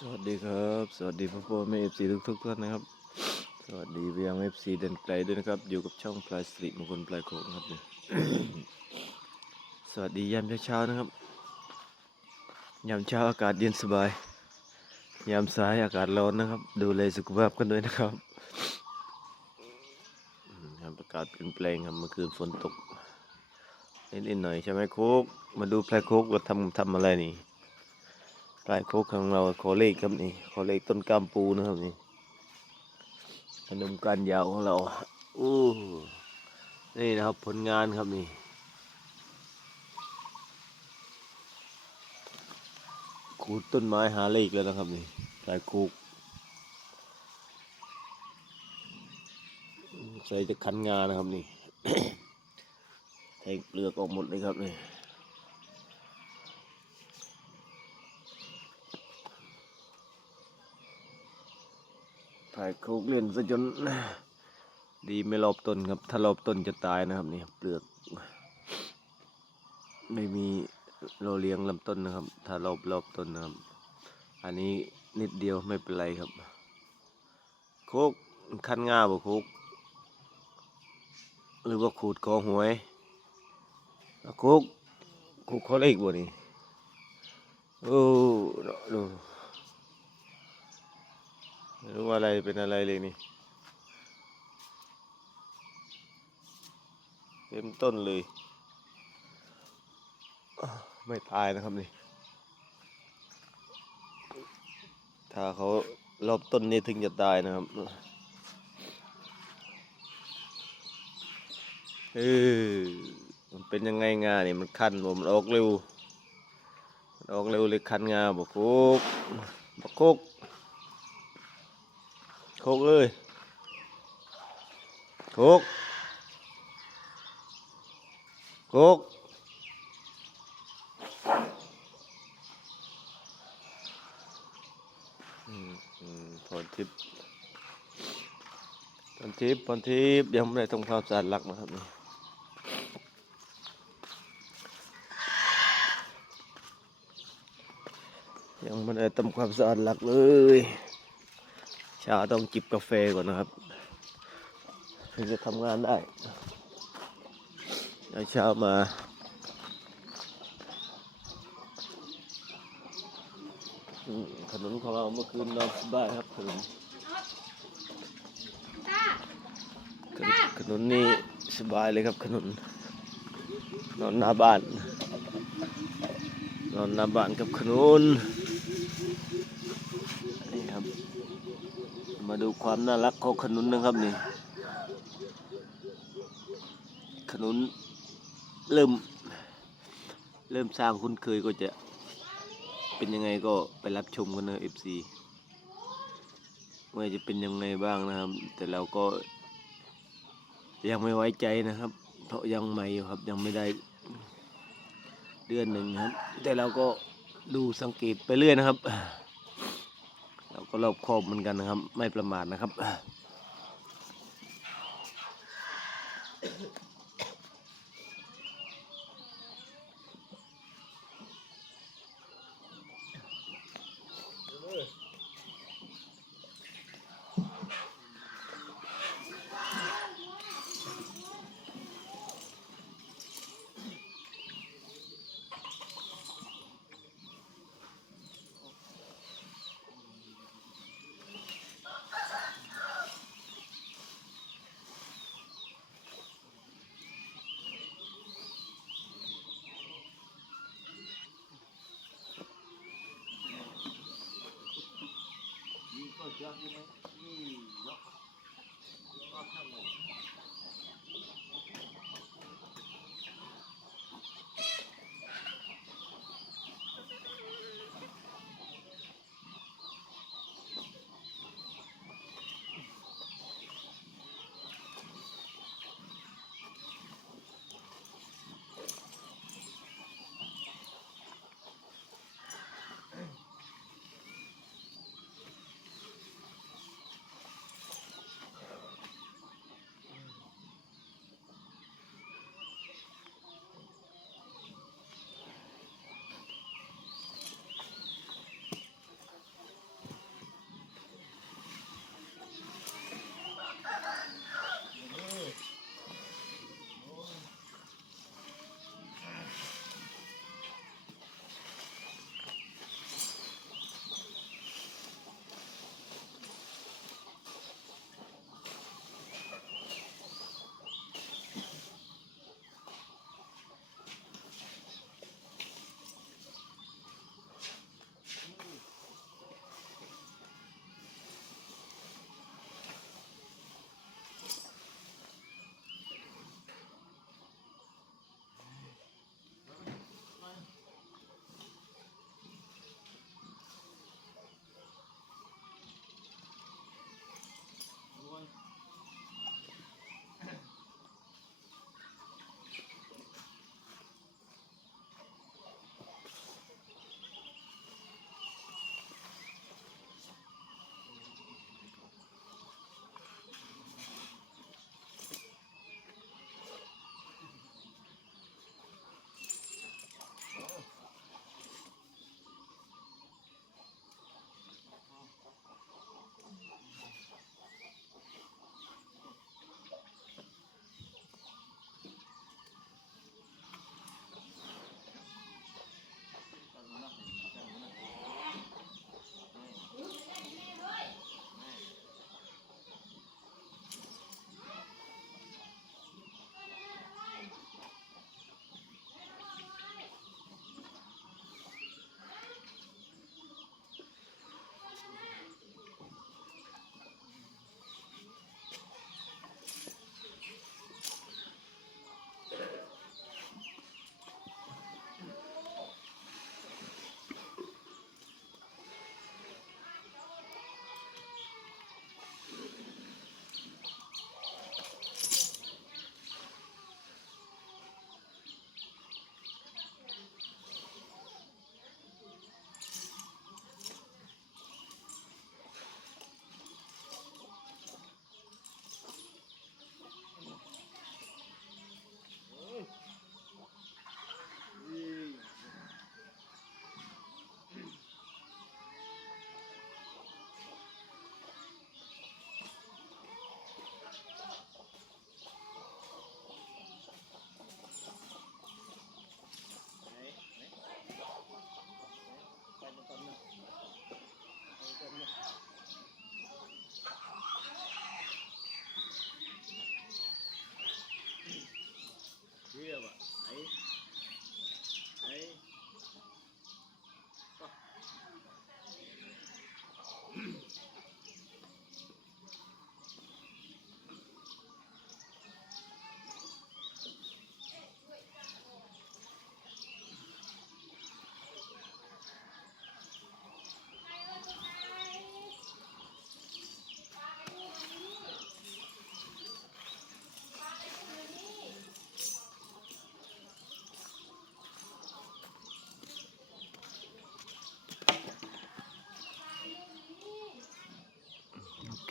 สวัสดีครับ สวัสดีพ่อพ่อแม่เอฟซีทุกทุกท่านนะครับ สวัสดีเวียงเอฟซีเดินไกลด้วยนะครับ อยู่กับช่องปลายสตรีมงคลปลายโคกครับ สวัสดียามเช้าๆนะครับ ยามเช้าอากาศเย็นสบาย ยามสายอากาศร้อนนะครับ ดูแลสุขภาพกันด้วยนะครับอืมครับอากาศเปลี่ยนแปลงครับเมื่อคืนฝนตกนิดๆหน่อยใช่ไหมโคกมาดูพลายโคกว่าทำทำอะไรนี่ ปลายโคกของเราขอเลขครับนี่ขอเลขต้นกามปูนะครับนี่ขนมการยาวของเราอู้นี่นะครับผลงานครับนี่ขูดต้นไม้หาเลขแล้วนะครับนี่ปลายโคกใส่จะคันงานะครับนี่แทงเปลือกออกหมดเลยครับนี่ ถ่ายโคกเล่นซะจน ดีไม่รอบต้นครับ ถ้ารอบต้นจะตายนะครับนี่เปลือก ไม่มีเราเลี้ยงลำต้นนะครับ ถ้ารอบรอบต้นนะครับ อันนี้นิดเดียวไม่เป็นไรครับ โคกคันง่าบ่โคกหรือว่าขูดคอหวยโคกโคกเขาเล็กบ่นี่โอ้ดู ไม่รู้ว่าอะไรเป็นอะไรเลยนี่ เต็มต้นเลย ไม่ตายนะครับนี่ ถ้าเขารอบต้นนี้ถึงจะตายนะครับ เออมันเป็นยังไงงานี่มันคันบ่มันออกเร็วออกเร็วเลยคันงาบอกโคกบอกโคก คกเลยโคกโคกอืมอืมพรทิพย์พรทิพย์พรทิพย์ยังไม่ได้ทำความสะอาดหลักนะครับนี่ยังไม่ได้ทำความสะอาดหลักเลย ชาต้องจิบกาแฟก่อนนะครับถึงจะทำงานได้แล้วเช้ามาอืมขนของเราเมื่อคืนนอนสบายครับขนมขนขนนี่สบายเลยครับขนมนอนหน้าบ้าน นอนหน้าบ้านกับขนุนครับ มาดูความน่ารักของขนุนนะครับนี่ ขนุนเริ่ม เริ่มสร้างคุ้นเคยก็จะเป็นยังไงก็ไปรับชมกันนะเอฟซีว่าจะเป็นยังไงบ้างนะครับ แต่เราก็ ยังไม่ไว้ใจนะครับ เพราะยังใหม่อยู่ครับยังไม่ได้เดือนหนึ่งครับ แต่เราก็ดูสังเกตไปเรื่อยนะครับ ราก็รอบคอบเหมือนกันนะครับ ไม่ประมาทนะครับ Thank you.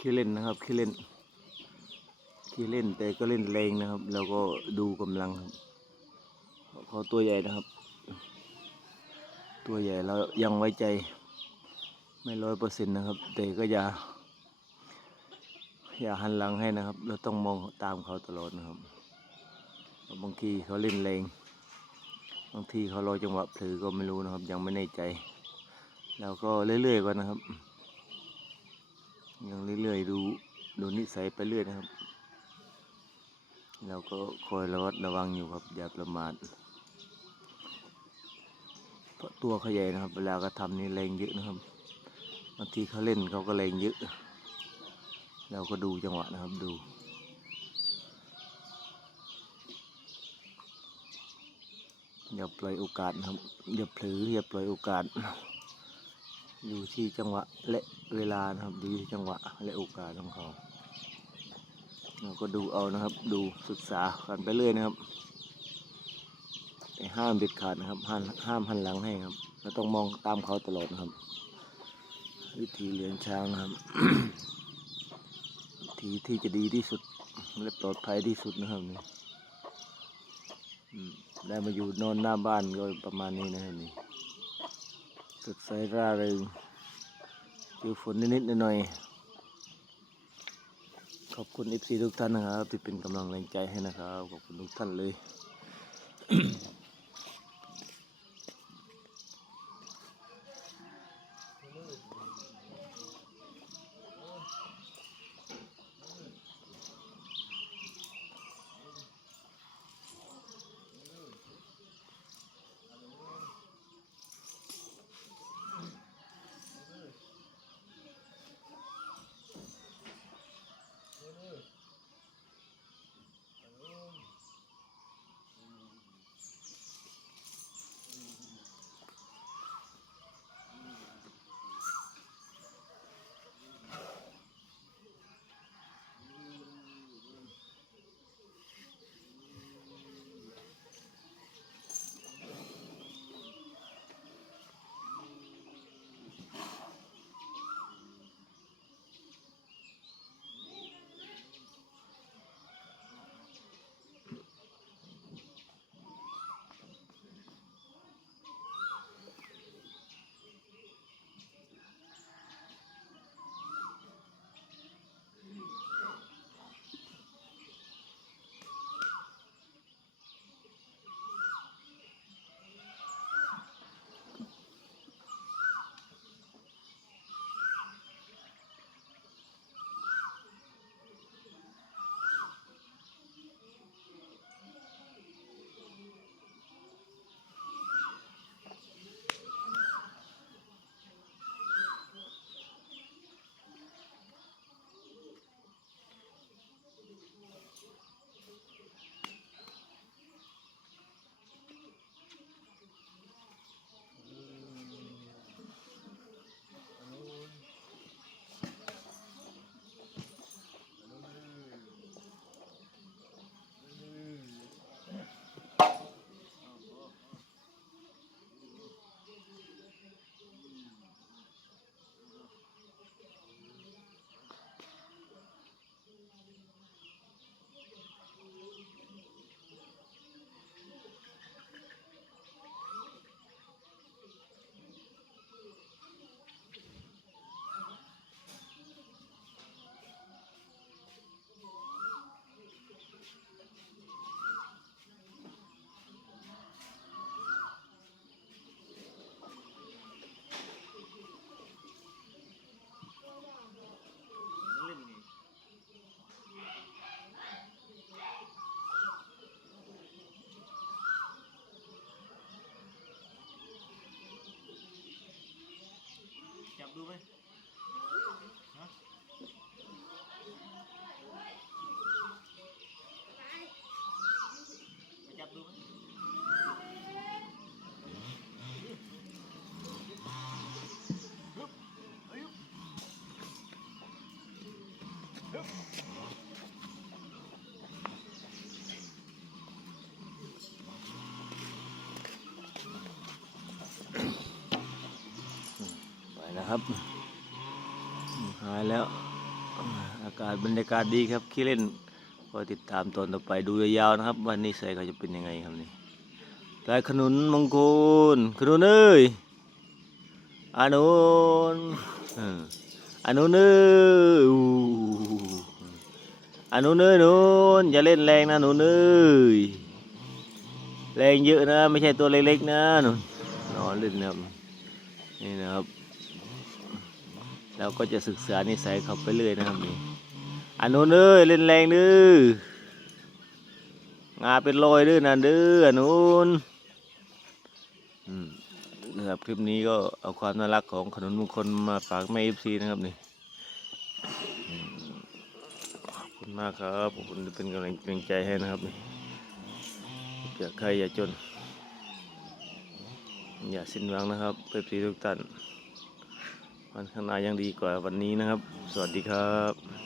ขี้เล่นนะครับขี้เล่นขี้เล่นแต่ก็เล่นแรงนะครับ แล้วก็ดูกำลังครับเขาตัวใหญ่นะครับ ตัวใหญ่แล้วยังไว้ใจ ไม่ร้อยเปอร์เซ็นต์นะครับ แต่ก็อย่า อย่าหันหลังให้นะครับ เราต้องมองตามเขาตลอดนะครับบางทีเขาเล่นแรงบางทีเขารอจังหวะเผลอก็ไม่รู้นะครับ ยังไม่แน่ใจ แล้วก็เรื่อยๆก่อนนะครับ ยังเรื่อยๆดูดูนิสัยไปเรื่อยนะครับแล้วก็คอยระวัดระวังอยู่ครับอย่าประมาทเพราะตัวเขาใหญ่นะครับ เวลาเขาทำนี่แรงเยอะนะครับบางทีเขาเล่นเขาก็แรงเยอะ เราก็ดูจังหวะนะครับดูอย่าปล่อยโอกาสนะครับอย่าเผลออย่าปล่อยโอกาส อยู่ที่จังหวะและเวลานะครับอยู่ที่จังหวะและโอกาสของเขาเราก็ดูเอานะครับ ดูศึกษากันไปเรื่อยนะครับแต่ห้ามเด็ดขาดนะครับ ห้ามห้ามหันหลังให้ครับเราต้องมองตามเขาตลอดนะครับ วิธีเลี้ยงช้างนะครับวิธีที่จะดีที่สุดและปลอดภัยที่สุดนะครับนี่ได้มาอยู่นอนหน้าบ้านก็ประมาณนี้นะครับนี่ สดใสราเริงเจอฝนนิดๆหน่อยๆขอบคุณ FC ทุกท่านนะครับ ที่เป็นกำลังแรงใจให้นะครับ ขอบคุณทุกท่านเลย ครับหายแล้ว อากาศบรรยากาศดีครับขี้เล่นก็ติดตามตอนต่อไปดูยาวๆนะครับวันนี้ใส่เขาจะเป็นยังไงครับนี่ได้ขนุนมงคลขนุนเอ้ยอานุนอออานุนเอ้ยอานุนเอ้ยนุนอย่าเล่นแรงนะนุนเอ้ยแรงเยอะนะ ไม่ใช่ตัวเล็กๆนะนุนนอนเล่นนะครับนี่นะครับ เราก็จะศึกษานิสัยเขาไปเรื่อยนะครับนี่อันนู้นเอ้ยเล่นแรงดื้องาเป็นรอยดื้อนั่นดื้ออันนู้นนะครับคลิปนี้ก็เอาความน่ารักของขนมมงคลมาฝากแม่เอฟซีนะครับนี่ขอบคุณมากครับขอบคุณที่เป็นกำลังใจให้นะครับนี่อย่าใครอย่าจน อย่าสิ้นหวังนะครับเอฟซีทุกท่าน วันข้างหน้ายังดีกว่าวันนี้นะครับ สวัสดีครับ